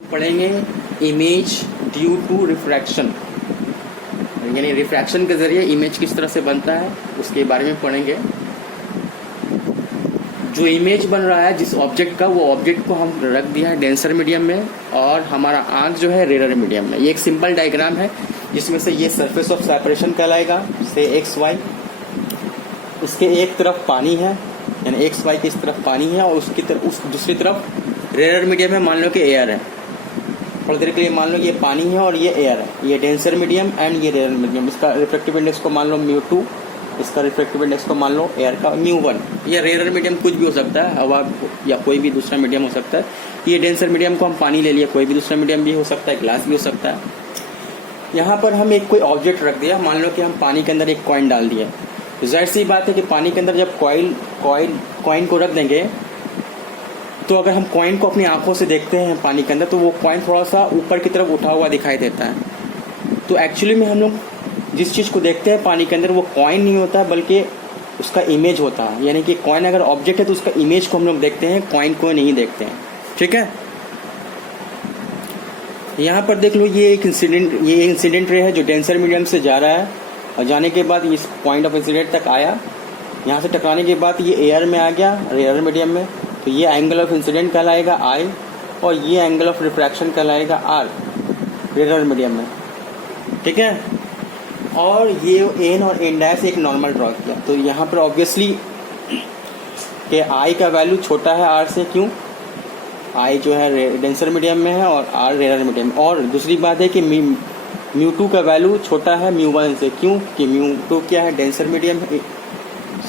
पढ़ेंगे image due to refraction, यानी refraction के ज़रिए इमेज किस तरह से बनता है उसके बारे में पढ़ेंगे। जो इमेज बन रहा है जिस ऑब्जेक्ट का, वो ऑब्जेक्ट को हम रख दिया है डेंसर मीडियम में और हमारा आंख जो है रेयर मीडियम में। ये एक सिंपल डायग्राम है जिसमें से ये सरफेस ऑफ सेपरेशन कहलाएगा, से एक्स वाई। इसके एक तरफ पानी है, यानी एक्स वाई की इस तरफ पानी है और उसकी तरफ उस दूसरी तरफ रेयर मीडियम है। मान लो कि एयर है, थोड़ी देर के लिए मान लो ये पानी है और ये एयर है। ये डेंसर मीडियम एंड ये रेयर मीडियम। इसका रिफ्लेक्टिव इंडेक्स को मान लो μ2, इसका रिफ्लेक्टिव इंडेक्स को मान लो एयर का μ1। ये रेयर मीडियम कुछ भी हो सकता है, हवा या कोई भी दूसरा मीडियम हो सकता है। ये डेंसर मीडियम को हम पानी ले लिया, कोई भी दूसरा मीडियम भी हो सकता है, ग्लास भी हो सकता है। यहाँ पर हम एक कोई ऑब्जेक्ट रख दिया, मान लो कि हम पानी के अंदर एक कॉइन डाल दिया। तो जाहिर सी बात है कि पानी के अंदर जब कॉइन को रख देंगे तो अगर हम कॉइन को अपनी आंखों से देखते हैं पानी के अंदर तो वो कॉइन थोड़ा सा ऊपर की तरफ उठा हुआ दिखाई देता है। तो एक्चुअली में हम लोग जिस चीज़ को देखते हैं पानी के अंदर वो कॉइन नहीं होता बल्कि उसका इमेज होता है। यानी कि कॉइन अगर ऑब्जेक्ट है तो उसका इमेज को हम लोग देखते हैं, कॉइन को नहीं देखते हैं। ठीक है, यहाँ पर देख लो ये इंसिडेंट रे है जो डेंसर मीडियम से जा रहा है और जाने के बाद इस पॉइंट ऑफ इंसिडेंट तक आया। यहाँ से टकराने के बाद ये एयर में आ गया, रेयर मीडियम में। तो ये एंगल ऑफ इंसिडेंट कहलाएगा आई और ये एंगल ऑफ रिफ्रैक्शन कहलाएगा आर, रेयर मीडियम में। ठीक है, और ये एन और एन डैश एक नॉर्मल ड्रॉ किया। तो यहाँ पर ऑब्वियसली कि आई का वैल्यू छोटा है आर से। क्यों? आई जो है डेंसर मीडियम में है और आर रेयर मीडियम। और दूसरी बात है कि μ2 का वैल्यू छोटा है μ1 से। क्यों? कि μ2 क्या है, डेंसर मीडियम,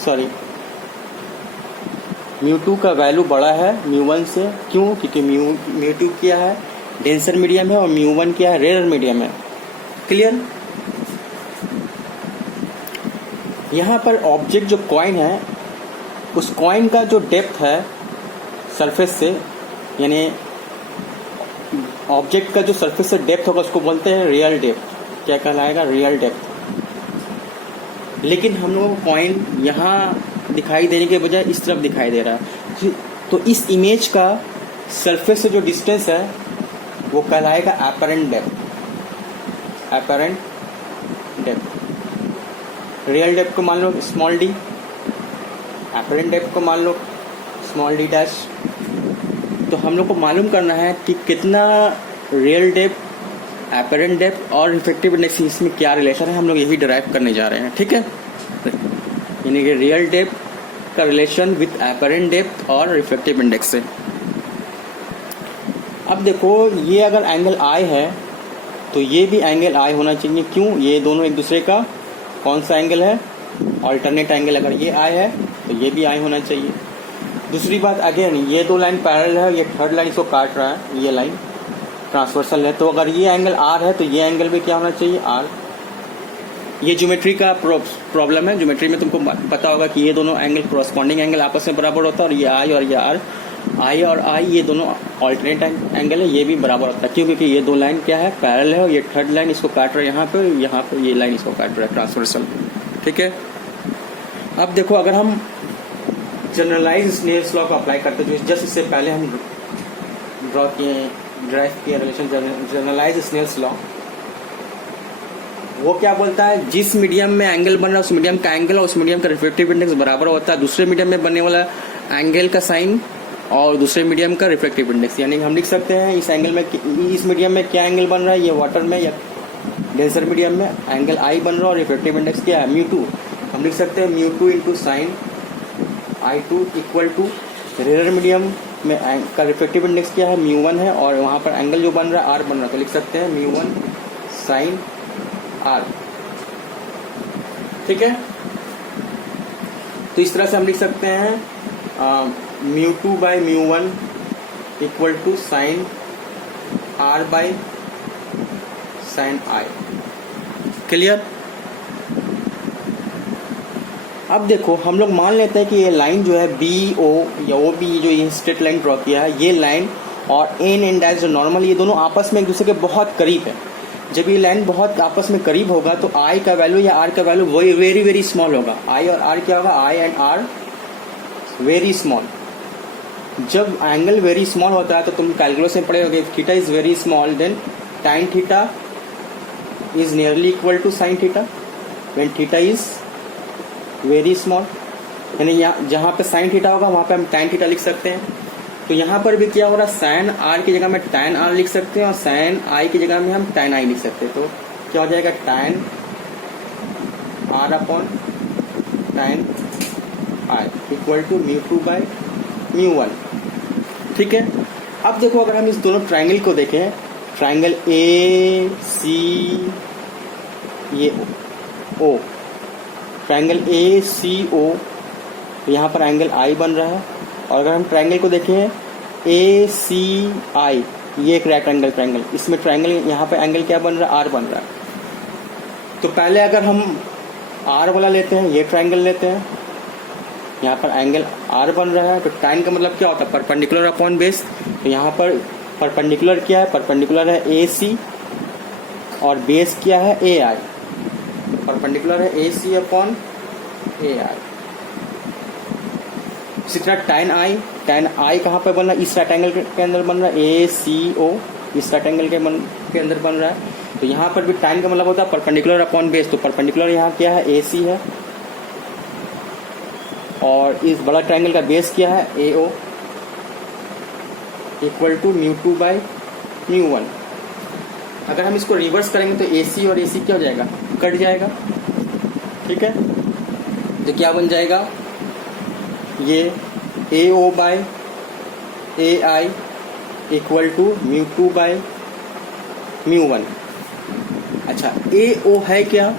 सॉरी μ2 का वैल्यू बड़ा है μ1 से। क्यों? क्योंकि μ2 क्या है, डेंसर मीडियम है और μ1 क्या है, रेयर मीडियम है। क्लियर? यहाँ पर ऑब्जेक्ट जो कॉइन है उस कॉइन का जो डेप्थ है सरफेस से, यानी ऑब्जेक्ट का जो सरफेस से डेप्थ होगा उसको बोलते हैं रियल डेप्थ। क्या कहलाएगा? Real depth. लेकिन हम लोगों को कॉइन यहाँ दिखाई देने के बजाय इस तरफ दिखाई दे रहा है। तो इस इमेज का सरफेस से जो डिस्टेंस है वो कहलाएगा apparent depth. Apparent depth. Real depth को मान लो स्मॉल डी, अपरेंट डेप्थ को मान लो स्मॉल डी डैश। तो हम लोग को मालूम करना है कि कितना रियल डेप्थ, अपरेंट डेप्थ और रिफ्लेक्टिव इंडेक्स, इसमें क्या रिलेशन है, हम लोग यही डिराइव करने जा रहे हैं। ठीक है, यानी कि रियल डेप्थ का रिलेशन विथ अपरेंट डेप्थ और रिफ्लेक्टिव इंडेक्स से। अब देखो ये अगर एंगल आई है तो ये भी एंगल आई होना चाहिए। क्यों? ये दोनों एक दूसरे का कौन सा एंगल है, ऑल्टरनेट एंगल। अगर ये आई है तो ये भी आई होना चाहिए। दूसरी बात, अगेन ये दो लाइन पैरेलल है, ये थर्ड लाइन इसको काट रहा है, ये लाइन ट्रांसवर्सल है। तो अगर ये एंगल आर है तो ये एंगल भी क्या होना चाहिए, आर। ये ज्योमेट्री का प्रॉब्लम है। ज्योमेट्री में तुमको पता होगा कि ये दोनों एंगल कॉरस्पॉन्डिंग एंगल आपस में बराबर होता है और ये आई और ये आर, आई और आई ये दोनों ऑल्टरनेट एंगल है, ये भी बराबर होता है। क्यों? क्योंकि ये दो लाइन क्या है, पैरेलल है और ये थर्ड लाइन इसको काट रहा है यहाँ पर ये लाइन इसको काट रहा है, ट्रांसवर्सल। ठीक है, अब देखो अगर हम जनरलाइज स्नेल्स लॉ को अप्लाई करते हैं, जस्ट इससे पहले हम ड्राइव किए रिलेशन जनरलाइज स्नेल्स लॉ, वो क्या बोलता है, जिस मीडियम में एंगल बन रहा है उस मीडियम का एंगल और उस मीडियम का रिफ्लेक्टिव इंडेक्स बराबर होता है दूसरे मीडियम में बनने वाला एंगल का साइन और दूसरे मीडियम का रिफ्लेक्टिव इंडेक्स। यानी हम लिख सकते हैं इस एंगल में, इस मीडियम में क्या एंगल बन रहा है, ये वाटर में या डेंसर मीडियम में एंगल आई बन रहा है और रिफ्लेक्टिव इंडेक्स क्या है, μ2। हम लिख सकते हैं μ2 into sine I2 equal to rare medium में का रिफ्लेक्टिव इंडेक्स क्या है, μ1 है और वहाँ पर एंगल जो बन रहा है आर बन रहा है। तो लिख सकते हैं μ1 साइन आर। ठीक है, तो इस तरह से हम लिख सकते हैं μ2 by μ1 equal to sine R by sine I. Clear? अब देखो हम लोग मान लेते हैं कि ये लाइन जो है बी ओ या ओ बी, जो ये स्ट्रेट लाइन ड्रॉ किया है, ये लाइन और एन एन डैश जो नॉर्मल, ये दोनों आपस में एक दूसरे के बहुत करीब है। जब ये लाइन बहुत आपस में करीब होगा तो आई का वैल्यू या आर का वैल्यू वही वेरी वेरी स्मॉल होगा। आई और आर क्या होगा, I and R very small. जब एंगल वेरी स्मॉल होता है तो तुम कैलकुलस में पढ़े होगे, theta is very small then tan theta is nearly equal to sine theta when theta is very small. यानी यहाँ जहाँ पे साइन थीटा होगा वहाँ पे हम टाइन थीटा लिख सकते हैं। तो यहाँ पर भी क्या हो रहा है, साइन आर की जगह में टाइन आर लिख सकते हैं और साइन आई की जगह में हम टाइन आई लिख सकते हैं। तो क्या हो जाएगा, टाइन R upon sine I equal to mu two by mu one. ठीक है। अब देखो अगर हम इस दोनों ट्राइंगल को देखें, ट्राइंगल ए सी ये ओ, ट्राइंगल ए सी ओ, यहाँ पर एंगल आई बन रहा है। और अगर हम ट्राइंगल को देखें ए सी आई, ये एक राइट एंगल ट्राइंगल, इसमें ट्राइंगल यहाँ पे एंगल क्या बन रहा है, आर बन रहा है। तो पहले अगर हम आर वाला लेते हैं, ये ट्राइंगल लेते हैं, यहाँ पर एंगल आर बन रहा है। तो टाइन का मतलब क्या होता है, परपेंडिकुलर अपॉन बेस। तो यहाँ पर परपेंडिकुलर क्या है, परपेंडिकुलर है ए सी और बेस क्या है ए आई। परपेंडिकुलर है ए सी अपॉन ए आई। इसी तरह टाइन आई कहाँ पे बन रहा है, इस राइट एंगल के अंदर बन रहा है, ए सी ओ इस राइट एंगल के अंदर बन रहा है। तो यहाँ पर भी टाइन का मतलब होता है परपेंडिकुलर अपॉन बेस। तो परपेंडिकुलर यहाँ क्या है, ए सी है और इस बड़ा ट्राइंगल का बेस क्या है, A O equal to mu two by mu one. अगर हम इसको रिवर्स करेंगे तो ए सी और ए सी क्या हो जाएगा, कट जाएगा। ठीक है। तो क्या बन जाएगा, ये A O by A I equal to mu two by mu one. अच्छा, ए ओ है क्या,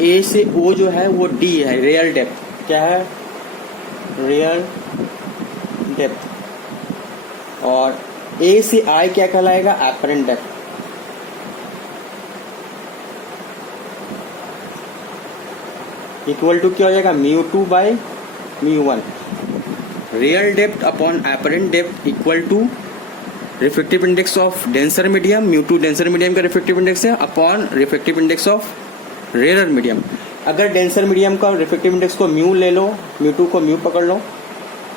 ए से ओ जो है वो डी है, रियल डेप्थ क्या है, रियल डेप्थ। और ए से आई क्या कहलाएगा, एपरेंट डेप्थ। इक्वल टू क्या हो जाएगा, mu two by mu one. Real depth upon apparent depth equal to reflective index of denser medium, mu two denser medium का रिफ्लेक्टिव इंडेक्स है, upon reflective index of rare medium. अगर denser medium का reflective index को mu ले लो, mu two को mu पकड़ लो,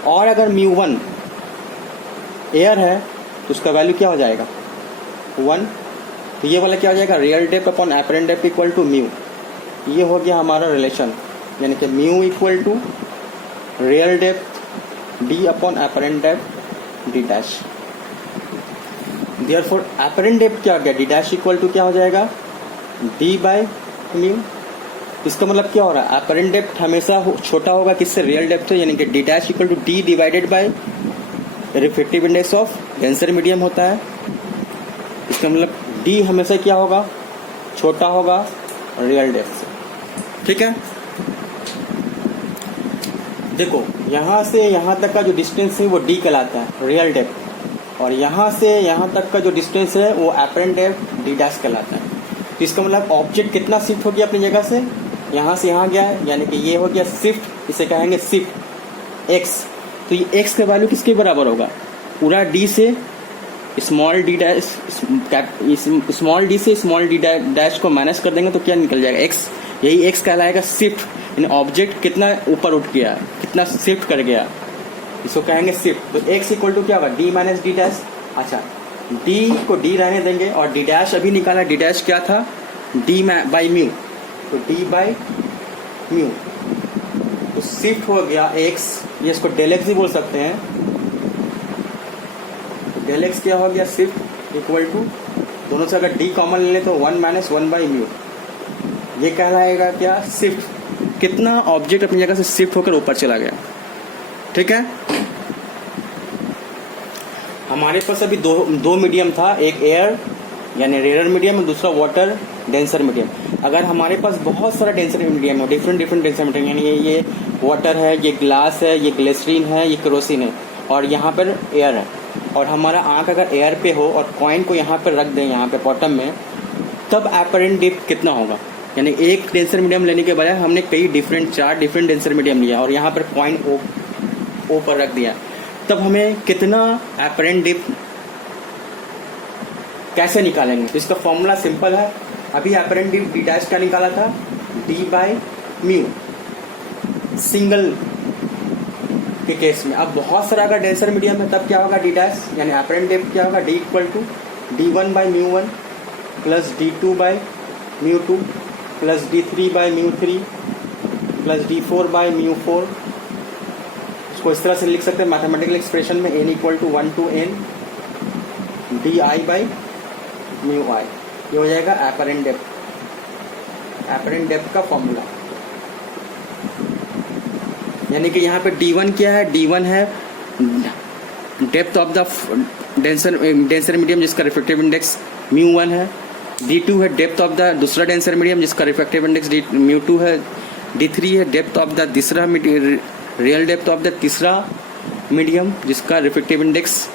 और अगर म्यू वन एयर है तो उसका वैल्यू क्या हो जाएगा, वन। तो ये वाला क्या हो जाएगा, real depth upon apparent depth equal to mu. ये हो गया हमारा रिलेशन, यानी कि mu equal to real depth D upon apparent depth D dash. Therefore apparent depth क्या हो गया, डी डैश इक्वल टू क्या हो जाएगा, डी बाई म्यू। इसका मतलब क्या हो रहा है, एपरेंट डेप्थ हमेशा छोटा होगा किससे, रियल डेप्थ से, यानी कि D dash equal to D divided by reflective index of denser medium होता है। इसका मतलब डी हमेशा क्या होगा, छोटा होगा रियल डेप्थ से। ठीक है। देखो यहाँ से यहाँ तक का जो डिस्टेंस है वो डी कहलाता है, रियल डेप्थ, और यहाँ से यहाँ तक का जो डिस्टेंस है वो एपरेंट डेप्थ डी डैश कहलाता है। तो इसका मतलब ऑब्जेक्ट कितना शिफ्ट हो गया अपनी जगह से, यहाँ यहाँ गया है, यानी कि ये हो गया शिफ्ट, इसे कहेंगे शिफ्ट एक्स। तो ये एक्स का वैल्यू किसके बराबर होगा, पूरा डी से small D dash, small D से स्मॉल डी डैश को माइनस कर देंगे तो क्या निकल जाएगा, एक्स। यही एक्स कहलाएगा शिफ्ट, यानी ऑब्जेक्ट कितना ऊपर उठ गया, कितना शिफ्ट कर गया, इसको कहेंगे शिफ्ट। तो एक्स इक्वल टू क्या होगा, डी माइनस डी डैश। अच्छा, डी को डी रहने देंगे और डी डैश अभी निकाला, डी डैश क्या था, डी बाई म्यू, तो डी बाई म्यू। तो शिफ्ट हो गया एक्स, ये इसको डेल एक्स भी बोल सकते हैं। डेल एक्स क्या हो गया, शिफ्ट इक्वल टू, दोनों से अगर डी कॉमन ले लें तो one minus one by mu. ये कहलाएगा क्या, शिफ्ट, कितना ऑब्जेक्ट अपनी जगह से शिफ्ट होकर ऊपर चला गया। ठीक है। हमारे पास अभी दो मीडियम था, एक एयर यानी रेयर मीडियम और दूसरा वाटर डेंसर मीडियम। अगर हमारे पास बहुत सारा डेंसर मीडियम है, डिफरेंट डेंसर मीडियम, यानी ये वाटर है, ये ग्लास है, ये ग्लिसरीन है, ये केरोसिन है, और यहाँ पर एयर है, और हमारा आंख अगर एयर पे हो और कॉइन को यहाँ पर रख दें, यहाँ पे बॉटम में, तब एपरेंट डेप्थ कितना होगा। यानी एक डेंसर मीडियम लेने के बजाय हमने कई चार डिफरेंट डेंसर मीडियम लिया और यहाँ पर कॉइन ओ पर रख दिया, तब हमें कितना एपरेंट डेप्थ कैसे निकालेंगे। तो इसका फॉर्मूला सिंपल है, अभी एपरेंट डेप्थ डी डैश का निकाला था, डी बाई म्यू, सिंगल के केस में। अब बहुत सारा अगर डेंसर मीडियम है तब क्या होगा, डी डैश यानी अपरेंट डेप्थ क्या होगा, D equal to d1/μ1 plus d2/μ2 plus d3/μ3 plus d4/μ4। इसको इस तरह से लिख सकते हैं मैथमेटिकल एक्सप्रेशन में, n equal to 1 to n di/μi। ये हो जाएगा अपरेंट डेप्थ का फॉर्मूला। यानी कि यहाँ पे d1 क्या है, d1 है depth of the denser medium जिसका रिफ्रैक्टिव इंडेक्स μ1 है, d2 है डेप्थ ऑफ द दूसरा डेंसर मीडियम जिसका रिफ्रैक्टिव इंडेक्स μ2 है, d3 है डेप्थ ऑफ द तीसरा रियल डेप्थ ऑफ द तीसरा मीडियम जिसका रिफ्रैक्टिव इंडेक्स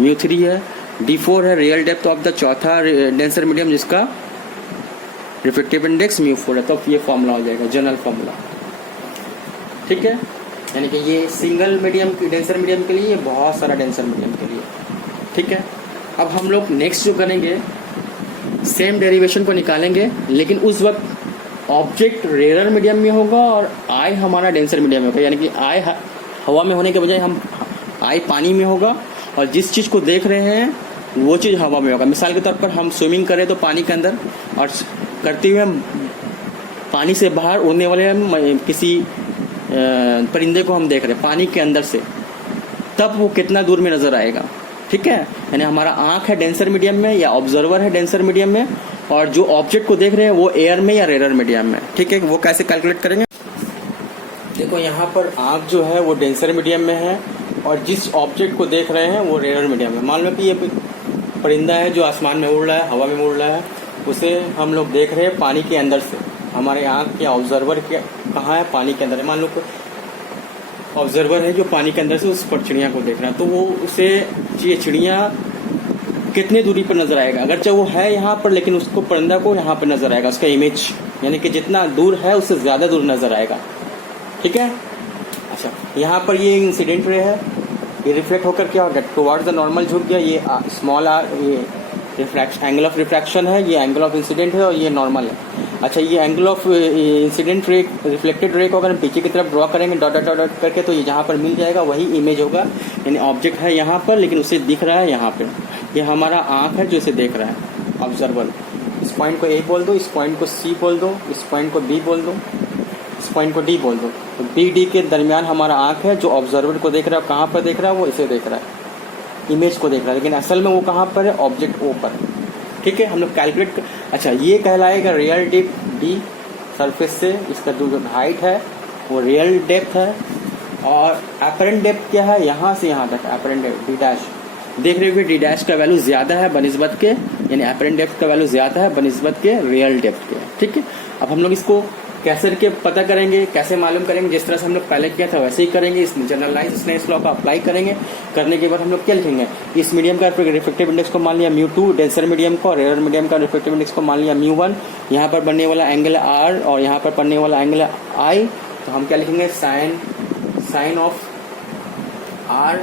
μ3 है, d4 है रियल डेप्थ ऑफ द चौथा डेंसर मीडियम जिसका रिफ्रैक्टिव इंडेक्स μ4 है। तो ये फॉर्मूला हो जाएगा जनरल फॉर्मूला, ठीक है। यानी कि ये सिंगल मीडियम डेंसर मीडियम के लिए, बहुत सारा डेंसर मीडियम के लिए, ठीक है। अब हम लोग नेक्स्ट जो करेंगे सेम डेरिवेशन को निकालेंगे, लेकिन उस वक्त ऑब्जेक्ट रेयर मीडियम में होगा और आई हमारा डेंसर मीडियम में होगा। यानी कि आई हवा में होने के बजाय हम आई पानी में होगा, और जिस चीज़ को देख रहे हैं वो चीज़ हवा में होगा। मिसाल के तौर पर हम स्विमिंग करें तो पानी के अंदर, और करते हुए पानी से बाहर उड़ने वाले किसी परिंदे को हम देख रहे हैं पानी के अंदर से, तब वो कितना दूर में नजर आएगा, ठीक है। यानी हमारा आंख है डेंसर मीडियम में या ऑब्जर्वर है डेंसर मीडियम में, और जो ऑब्जेक्ट को देख रहे हैं वो एयर में या रेयर मीडियम में, ठीक है। वो कैसे कैलकुलेट करेंगे, देखो यहाँ पर आंख जो है वो डेंसर मीडियम में है और जिस ऑब्जेक्ट को देख रहे हैं वो रेयर मीडियम में। मान लो कि ये परिंदा है जो आसमान में उड़ रहा है, हवा में उड़ रहा है, उसे हम लोग देख रहे हैं पानी के अंदर से। हमारे आंख या ऑब्जर्वर कहाँ है, पानी के अंदर है। मान लो ऑब्जर्वर है जो पानी के अंदर से उस पर चिड़िया को देख रहा है, तो वो उसे ये चिड़िया कितने दूरी पर नजर आएगा, अगर चाहे वो है यहाँ पर, लेकिन उसको परिंदा को यहाँ पर नजर आएगा, उसका इमेज यानी कि जितना दूर है उससे ज्यादा दूर नजर आएगा, ठीक है। अच्छा, यहाँ पर ये इंसिडेंट रे है, ये रिफ्लेक्ट होकर क्या होगा, टुवर्ड्स द नॉर्मल झुक गया। ये स्मॉल आर ये एंगल ऑफ रिफ्रैक्शन है, ये एंगल ऑफ इंसिडेंट है और ये नॉर्मल है। अच्छा, ये angle of incident ray reflected ray को अगर हम पीछे की तरफ ड्रॉ करेंगे डॉट डॉट डॉट करके, तो ये जहाँ पर मिल जाएगा वही इमेज होगा। यानी ऑब्जेक्ट है यहाँ पर लेकिन उसे दिख रहा है यहाँ पे, ये हमारा आंख है जो इसे देख रहा है ऑब्जर्वर। इस पॉइंट को ए बोल दो, इस पॉइंट को सी बोल दो, इस पॉइंट को बी बोल दो, इस पॉइंट को डी बोल दो। तो बी डी के दरमियान हमारा आंख है जो ऑब्जर्वर को देख रहा है। कहाँ पर देख रहा है, वो इसे देख रहा है, इमेज को देख रहा है, लेकिन असल में वो कहाँ पर है, ऑब्जेक्ट ओ पर, ठीक है। हम लोग कैलकुलेट अच्छा, ये कहलाएगा रियल डेप्थ डी सरफेस से, इसका जो हाइट है वो रियल डेप्थ है। और अपरेंट डेप्थ क्या है, यहाँ से यहाँ तक अपरेंट डेप्थ डी डैश। देख रहे हो डी डैश का वैल्यू ज्यादा है बनिस्बत के, यानी अपरेंट डेप्थ का वैल्यू ज्यादा है बनिस्बत के रियल डेप्थ के, ठीक है। अब हम लोग इसको कैसे करके पता करेंगे, कैसे मालूम करेंगे, जिस तरह से हम लोग पहले किया था वैसे ही करेंगे। इस जनरलाइज स्नेल्स लॉ का अप्लाई करेंगे। करने के बाद हम लोग क्या लिखेंगे, इस मीडियम का रिफ्लेक्टिव इंडेक्स को मान लिया μ2 डेंसर मीडियम को, और रेयर मीडियम का रिफ्लेक्टिव इंडेक्स को मान लिया μ1। यहाँ पर बनने वाला एंगल r और यहाँ पर बनने वाला एंगल I, तो हम क्या लिखेंगे, साइन ऑफ r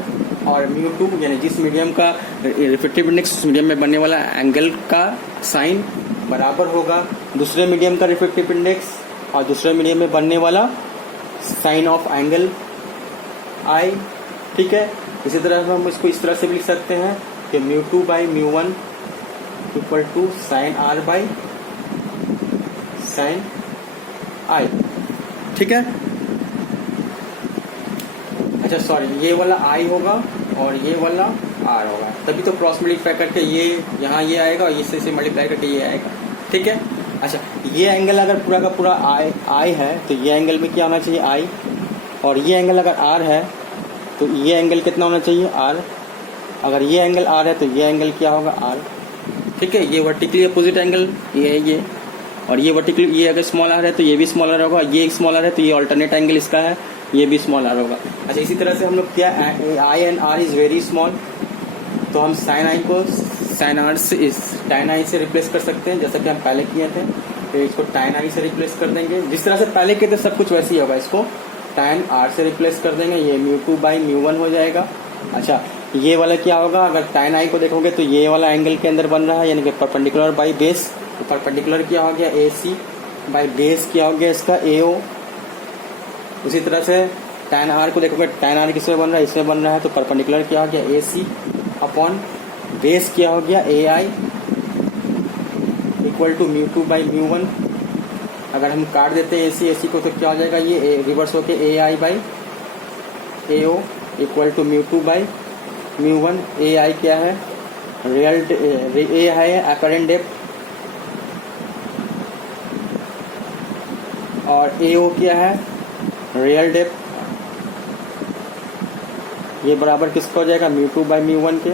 और μ2, यानी जिस मीडियम का रिफ्लेक्टिव इंडेक्स उस मीडियम में बनने वाला एंगल का साइन बराबर होगा दूसरे मीडियम का रिफ्लेक्टिव इंडेक्स और दूसरे मीडियम में बनने वाला साइन ऑफ एंगल I, ठीक है। इसी तरह हम इसको इस तरह से भी लिख सकते हैं कि μ2/μ1 equal to sine r by sine I, ठीक है। अच्छा सॉरी, ये वाला I होगा और ये वाला R होगा, तभी तो क्रॉस मल्टीप्लाई करके ये यहाँ ये आएगा और इससे मल्टीप्लाई करके ये आएगा, ठीक है। अच्छा, ये एंगल अगर पूरा का पूरा I है तो ये एंगल में क्या होना चाहिए I, और ये एंगल अगर R है तो ये एंगल कितना होना चाहिए R। अगर ये एंगल R है तो ये एंगल क्या होगा R, ठीक है। ये वर्टिकली अपोजिट एंगल ये और ये वर्टिकली, ये अगर स्मॉल r है तो ये भी स्मॉल r होगा, ये एक स्मॉल r है तो ये अल्टरनेट एंगल इसका है, ये भी स्मॉल r होगा। अच्छा, इसी तरह से हम लोग क्या I and R is very small, तो हम साइन I को साइन R से टाइन I से रिप्लेस कर सकते हैं, जैसा कि हम पहले किए थे। तो इसको टाइन I से रिप्लेस कर देंगे, जिस तरह से पहले किए थे सब कुछ वैसे ही होगा। इसको टाइन R से रिप्लेस कर देंगे, ये μ2/μ1 हो जाएगा। अच्छा, ये वाला क्या होगा, अगर टाइन I को देखोगे तो ये वाला एंगल के अंदर बन रहा है, यानी कि परपेंडिकुलर बाई बेस। तो परपेंडिकुलर क्या हो गया AC बाई बेस क्या हो गया इसका AO। उसी तरह से tan r को देखोगे, tan r किसमें बन रहा है, इसमें बन रहा है, तो परपेंडिकुलर क्या हो गया, ए सी अपॉन बेस क्या हो गया, A I equal to mu two by mu one. अगर हम काट देते हैं ए सी को तो क्या हो जाएगा, ये रिवर्स होके A I by A O equal to mu two by mu one. A I क्या है, रियल ए है अपरेंट डेप्थ, और ए ओ क्या है, रियल डेप्थ। ये बराबर किसका हो जाएगा, mu two by mu one के।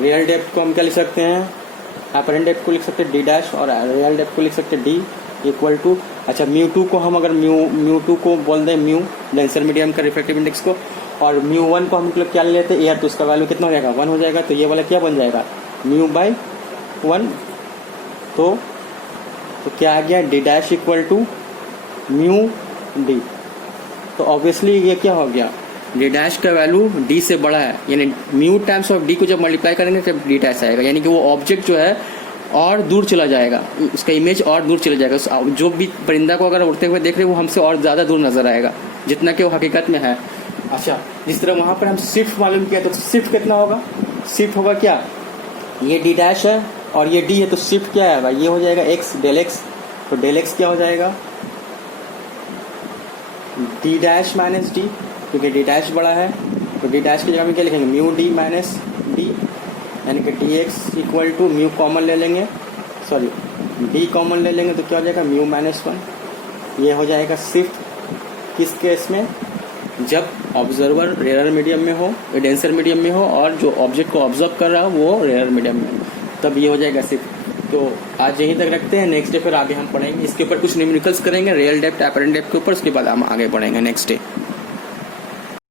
रियल डेप्थ को हम क्या लिख सकते हैं, अपरेंट डेप्थ को लिख सकते हैं डी डैश, और रियल डेप्थ को लिख सकते हैं डी इक्वल टू, अच्छा म्यू टू को हम अगर म्यू टू को बोल दें म्यू डेंसर मीडियम का रिफ्रैक्टिव इंडेक्स को, और म्यू वन को हम क्या ले लेते हैं एयर, तो उसका वैल्यू कितना हो जाएगा, 1 हो जाएगा। तो ये वाला क्या बन जाएगा, म्यू बाई 1। तो क्या आ गया, D dash equal to mu D. तो ऑब्वियसली ये क्या हो गया, डी डैश का वैल्यू डी से बड़ा है, यानी म्यू टाइम्स ऑफ डी को जब मल्टीप्लाई करेंगे तब डी डैश आएगा, यानी कि वो ऑब्जेक्ट जो है और दूर चला जाएगा, उसका इमेज और दूर चला जाएगा। जो भी परिंदा को अगर उड़ते हुए देख रहे हैं वो हमसे और ज़्यादा दूर नजर आएगा जितना कि वो हकीकत में है। अच्छा, जिस तरह वहाँ पर हम शिफ्ट मालूम किया, तो शिफ्ट कितना होगा, शिफ्ट होगा क्या, ये डी डैश है और ये डी है, तो शिफ्ट क्या है भाई, ये हो जाएगा एक्स डेल एक्स। तो डेल एक्स क्या हो जाएगा, डी डैश माइनस डी, क्योंकि डी डैश बड़ा है, तो डी डैश की जगह में क्या लिखेंगे, म्यू डी माइनस डी, यानी कि D X equal to mu common ले लेंगे, सॉरी डी कॉमन ले लेंगे, तो क्या हो जाएगा, म्यू माइनस 1। ये हो जाएगा शिफ्ट किस केस में, जब ऑब्जर्वर रेयर मीडियम में हो, डेंसर मीडियम में हो, और जो ऑब्जेक्ट को ऑब्जर्व कर रहा हो वो रेयर मीडियम में, तब ये हो जाएगा शिफ्ट। तो आज यहीं तक रखते हैं, नेक्स्ट डे फिर आगे हम पढ़ेंगे इसके ऊपर, कुछ न्यूमेरिकल्स करेंगे रियल डेप्थ अपरेंट डेप्थ के ऊपर, उसके बाद हम आगे बढ़ेंगे नेक्स्ट डे।